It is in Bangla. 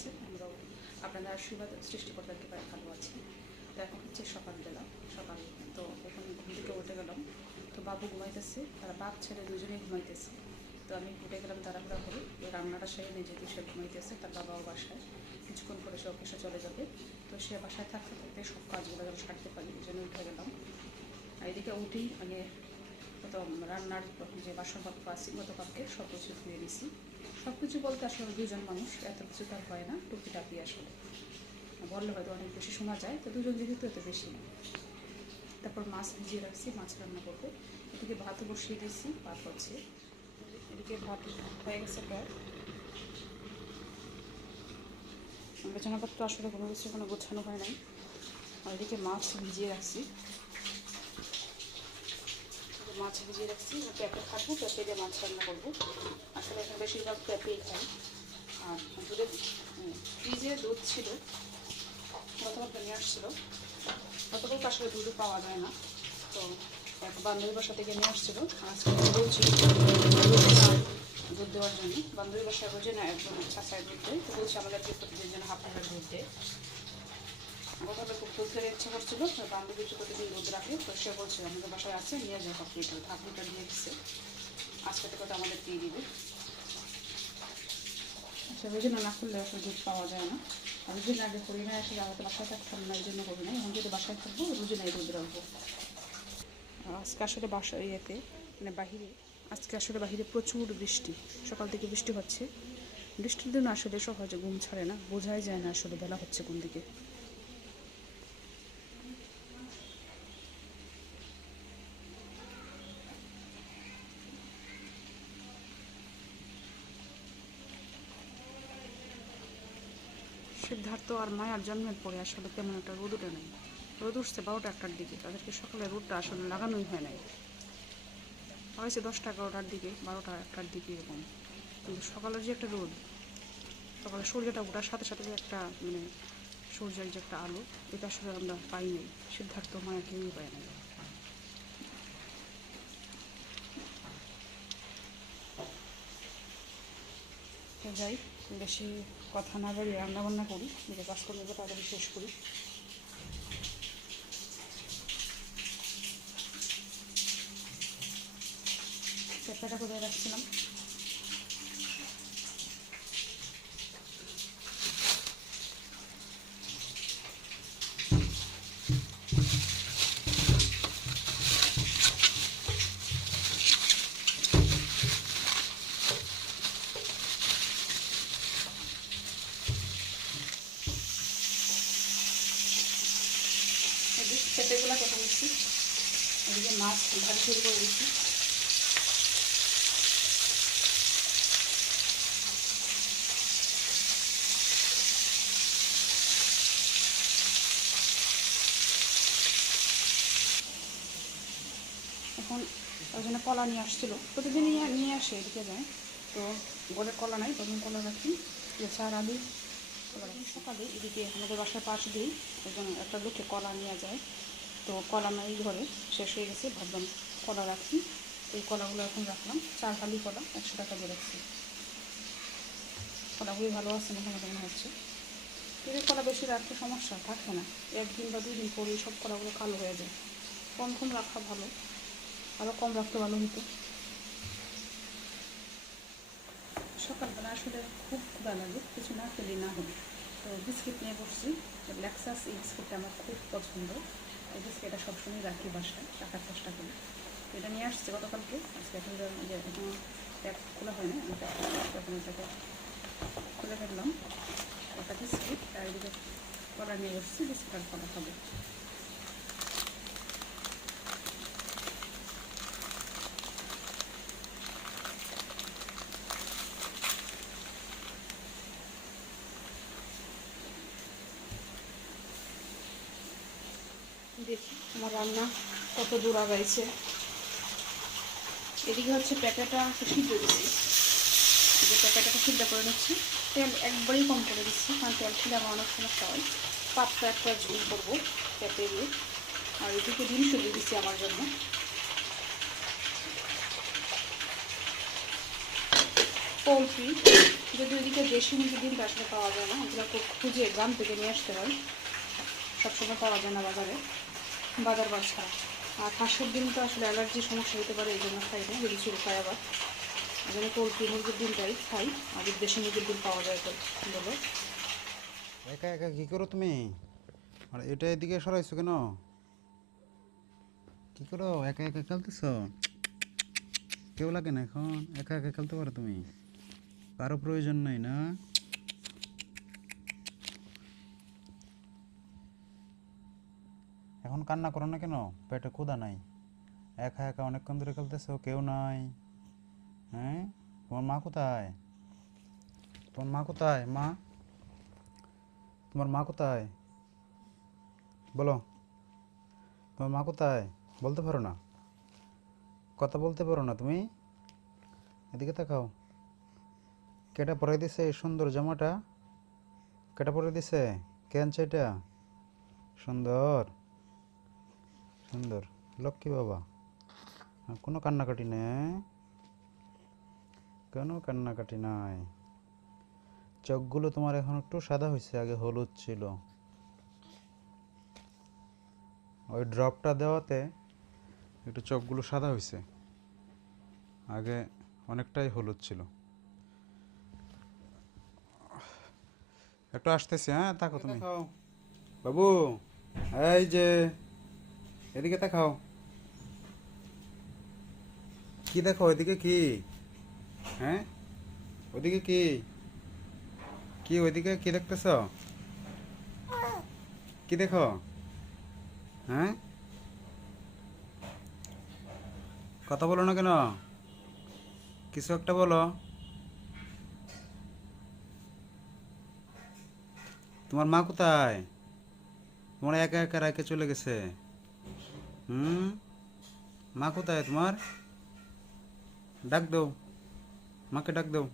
আছেন, আমরাও আপনাদের আশীর্বাদ সৃষ্টিকর্তাকে পাই ভালো আছি। তো এখন হচ্ছে সকালবেলা, সকাল তো এখন ঘুম থেকে উঠে গেলাম। তো বাবু ঘুমাইতেছে, তারা বাপ ছেলে দুজনেই ঘুমাইতেছে। তো আমি উঠে গেলাম তাড়াহুড়া করে, রান্নাটা সেরে নিয়ে যেহেতু সে ঘুমাইতেছে, তার বাবাও বাসায়, কিছুক্ষণ পরে সে অফিসে চলে যাবে। তো সে বাসায় থাকতে থাকতে সব কাজগুলো যেন সারতে পারি, এই জন্য উঠে গেলাম। আর এদিকে উঠেই আগে তো রান্নার যে বাসনপত্র আছে গতকালকে সব কিছু ধুয়ে নিছি। সব কিছু বলতে আসলে দুজন মানুষ, এত কিছু তার হয় না, টুকিটাকি আসলে বললে হয়তো অনেক বেশি শোনা যায়, তো দুজন যেহেতু এত বেশি না। তারপর মাছ ভিজিয়ে রাখছি, মাছ রান্না করবে। এদিকে ভাতও বসিয়ে দিয়েছি, ভাত হচ্ছে। এদিকে ভাত হয়ে গেছে প্রায়। বিছানাপত্র আসলে কোনো কিছু কোনো গোছানো হয় নাই। আর এদিকে মাছ ভিজিয়ে রাখছি, মাছ ভিজিয়ে রাখছি। পেঁপে খাবো, পেঁপে দিয়ে মাছ রান্না করবো। আসলে এখন বেশিরভাগ পেঁপেই খাই। আর দুধের ফ্রিজে দুধ ছিল, গতকালকে নিয়ে আসছিলো। গতকালকে আসলে দুধও পাওয়া যায় না, তো এক বান্ধবী বাসা থেকে নিয়ে আসছিলো। আজকে বলছি দুধ দেওয়ার জন্য, বান্ধবী বাসায় রোজে না একজন চাচায় দুধ দেয়, তো বলছি আমাদেরকে প্রতিদিন যেন হাফ লিটার দুধ দেয়। গতকাল খুব দুধ খেতে ইচ্ছা করছিলো, বান্ধবী প্রতিদিন দুধ রাখে, তো সে বলছে আমাদের বাসায় আছে, নিয়ে যাও হাফ লিটার দিয়ে দিচ্ছে। আজকে থেকে তো আমাদের দিয়ে দিবে। আচ্ছা, ওই জন্য না করলে আসলে দুধ পাওয়া যায় না। আর ওই জন্য আগে করি না, আসলে আমাদের বাসায় থাকতাম না, এই জন্য করি না। এখন যদি বাসায় থাকবো রোজে নাই দুধ রাখবো। আজকে আসলে বাসায় ইয়েতে মানে বাহিরে, আজকে আসলে বাহিরে প্রচুর বৃষ্টি, সকাল থেকে বৃষ্টি হচ্ছে। বৃষ্টির দিন আসলে সহজে ঘুম ছাড়ে না, বোঝাই যায় না আসলে বেলা হচ্ছে কোন দিকে। সিদ্ধার্থ আর মায়ার জন্মের পরে আসলে তেমন একটা রোদ উঠে নেই। রোদ উঠছে 12টা-1টার দিকে, তাদেরকে সকালে রোদটা আসলে লাগানোই হয় নাই। হয়েছে 10টা-11টার দিকে, 12টা-1টার দিকে এরকম। কিন্তু সকালের যে একটা রোদ, সকালে সূর্যটা ওঠার সাথে সাথে যে একটা মানে সূর্যের যে একটা আলো, এটা আসলে আমরা পাই নাই। সিদ্ধার্থ মায়া কেউই পায় নাই। যাই, বেশি কথা না বাড়িয়ে রান্নাবান্না করি, নিজে কাজ করলে তাড়াতাড়ি শেষ করি। পেঁপেটা করে রাখছিলাম, পেঁপেগুলো কেটে নিচ্ছি। এদিকে মাছ ভাজি শুরু করে দিচ্ছি। এখন ওই জন্য কলা নিয়ে আসছিলো, প্রতিদিনই নিয়ে আসে, এদিকে যায়। তো গোলের কলা নাই, তখন কলা রাখি, চার আলু কলা রাখি। সকালে এদিকে আমাদের বাসার পাশ দিয়েই একজন একটা লোকে কলা নিয়ে যায়, তো কলা নাই ঘরে, শেষ হয়ে গেছে, ভাবলাম কলা রাখি। এই কলাগুলো এখন রাখলাম, 4 ফালি কলা 100 টাকা দিয়ে রাখছি। কলাগুলি ভালো আছে না, মনে হচ্ছে। কিন্তু কলা বেশি রাখতে সমস্যা থাকে না, 1 দিন বা 2 দিন পরে সব কলাগুলো কালো হয়ে যায়। কম কম রাখা ভালো, আরও কম রাখতে ভালো হতো। সকালবেলা আসলে খুব ক্ষুধা লাগে, কিছু না খেলে না হবে। তো বিস্কিট নিয়ে বসছি, ল্যাক্সাস, এই বিস্কিটটা আমার খুব পছন্দ। এই বিস্কিটটা সবসময় রাখি বাসায়, রাখার চেষ্টা করি। তো এটা নিয়ে আসছি গতকালকে, আজকে এখন যে এখন প্যাক খোলা হয় না, এখন এটাকে খুলে ফেললাম। একটা বিস্কিট, আর এদিকে কলা নিয়ে বসছি, বিস্কিট আর কলা খাবো। দেখি আমার রান্না কত দূর আগাইছে। এদিকে হচ্ছে পেঁপেটা সিদ্ধ দিচ্ছি, যে পেঁপেটাকে সিদ্ধ করে নিচ্ছি। তেল একবারেই কম করে দিচ্ছি, কারণ তেল খেলে আমার অনেক সমস্যা হয়। পাতলা একটা ঝোল করবো পেঁপে দিয়ে। আর এদিকে ডিম সিদ্ধ দিচ্ছি আমার জন্য। পোলট্রি, যদি ওইদিকে দেশি মুরগির ডিমটা আসলে পাওয়া যায় না, ওগুলো খুব খুঁজে গ্রাম থেকে নিয়ে আসতে হয়, সবসময় পাওয়া যায় না বাজারে, বাজার বা ছাড়া। আর হাঁসের ডিম তো আসলে অ্যালার্জির সমস্যা হতে পারে, এই জন্য খাই না, যদি চুল খাই আবার। এই জন্য পোলট্রি মুরগির ডিমটাই খাই, আর যদি দেশি মুরগির ডিম পাওয়া যায় তো বলো। একা একা কি করো তুমি? আর এটা এদিকে সরাইছো কেন? কি করো? একা একা খেলতেছ? কেউ লাগে না এখন? একা একা খেলতে পারো তুমি? কারো প্রয়োজন নাই না? এখন কান্না করো না কেন? পেটে ক্ষুধা নাই? একা একা অনেকক্ষণ ধরে খেলতেছো, কেউ নাই। হ্যাঁ, তোমার মা কোথায়? তোমার মা কোথায়? মা, তোমার মা কোথায়? বলো, তোমার মা কোথায়? বলতে পারো না? কথা বলতে পারো না তুমি? এদিকে তাকাও। কেটা পরাই দিছে এই সুন্দর জামাটা? কেটা পরে দিছে? কে আনছে এটা? সুন্দর, সুন্দর, লক্ষ্মী বাবা। কোনো কান্নাকাটি নেই, কোনো কান্নাকাটি নাই। চোখগুলো তোমার এখন একটু সাদা হয়েছে, আগে হলুদ ছিল। ওই ড্রপটা দেওয়াতে একটু চোখগুলো সাদা হয়েছে, আগে অনেকটাই হলুদ ছিল। একটু আসতেছি, হ্যাঁ থাকো তুমি। তাকাও বাবু, এই যে এদিকে তাকাও। কি দেখো ওইদিকে? কি? হ্যাঁ, ওইদিকে কি? কি ওইদিকে কি দেখতেছ? কি দেখো? হ্যাঁ, কথা বলো না কেন? কিছু একটা বলো। তোমার মা কোথায়? তোমার একা একা রেখে চলে গেছে। হুম, মা কোথায় তোমার? ডাক দাও, মাকে ডাক দাও।